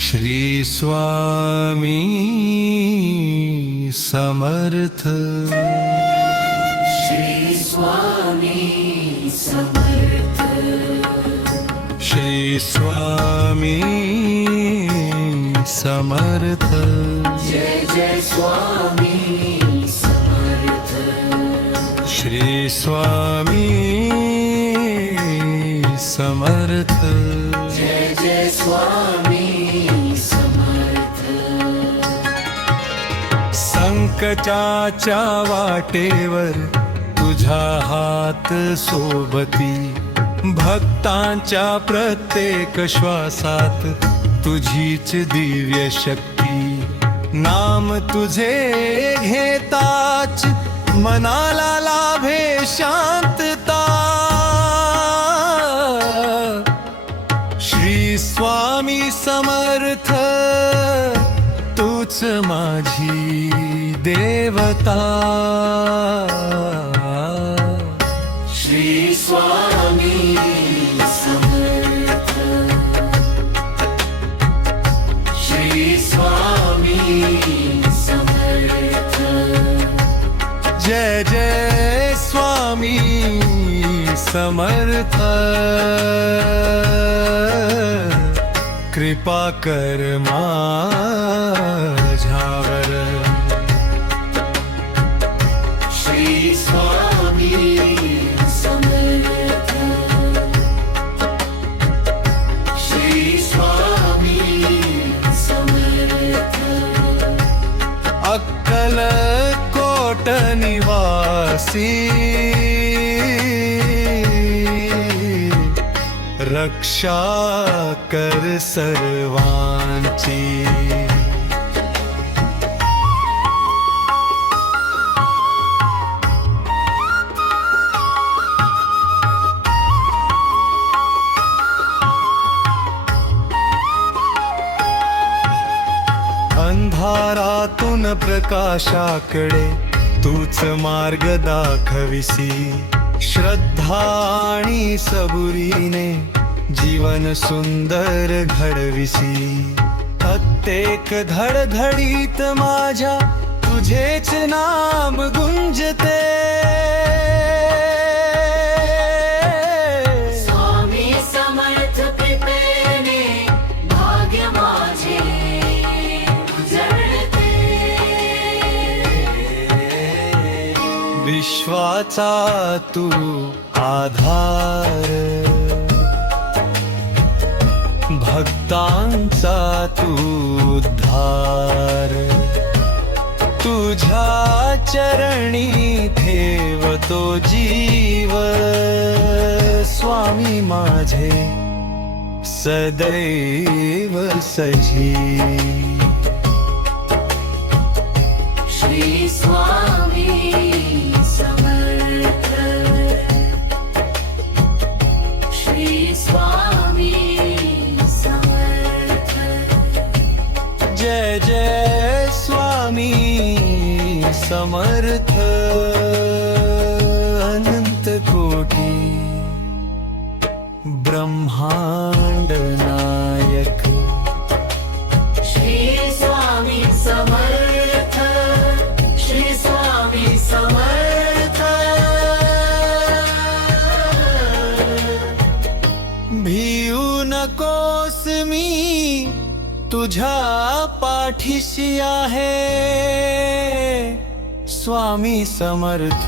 श्री स्वामी समर्थ। श्री स्वामी समर्थ। श्री स्वामी समर्थ। जय जय स्वामी समर्थ। श्री स्वामी समर्थ। जय जय स्वामी समर्थ। संकटाच्या वाटेवर तुझा हात सोबती, भक्तांच्या प्रत्येक श्वासात तुझीच दिव्य शक्ती। नाम तुझे घेताच मनाला लाभे शांतता। श्री स्वामी समर्थ, तूच माझी देवता। श्री स्वामी समर्थ। श्री स्वामी समर्थ। जय जय स्वामी समर्थ। कृपा कर माझ्यावर। श्री स्वामी समर्थ। श्री स्वामी समर्थ। अक्कलकोट निवासी, रक्षा कर सर्वांची। अंधारातून प्रकाशाकडे तूच मार्ग दाखविसी। श्रद्धा आणि सबुरीने जीवन सुंदर घडविसी। प्रत्येक धडधडीत माझ्या तुझेच नाम गुंजते। स्वामी समर्थ कृपेने भाग्य माझे उजळते। विश्वाचा तू आधार, भक्तांचा तू उद्धार। तुझ्या चरणी ठेवतो जीव, स्वामी माझे सदैव सजीव। श्री स्वामी समर्थ। श्री स्वामी समर्थ। जय जय स्वामी समर्थ। अनंत कोटी ब्रह्मांड नायक। श्री स्वामी समर्थ। श्री स्वामी समर्थ। भिऊ नकोस, मी तुझ्या पाठीशी आहे। स्वामी समर्थ।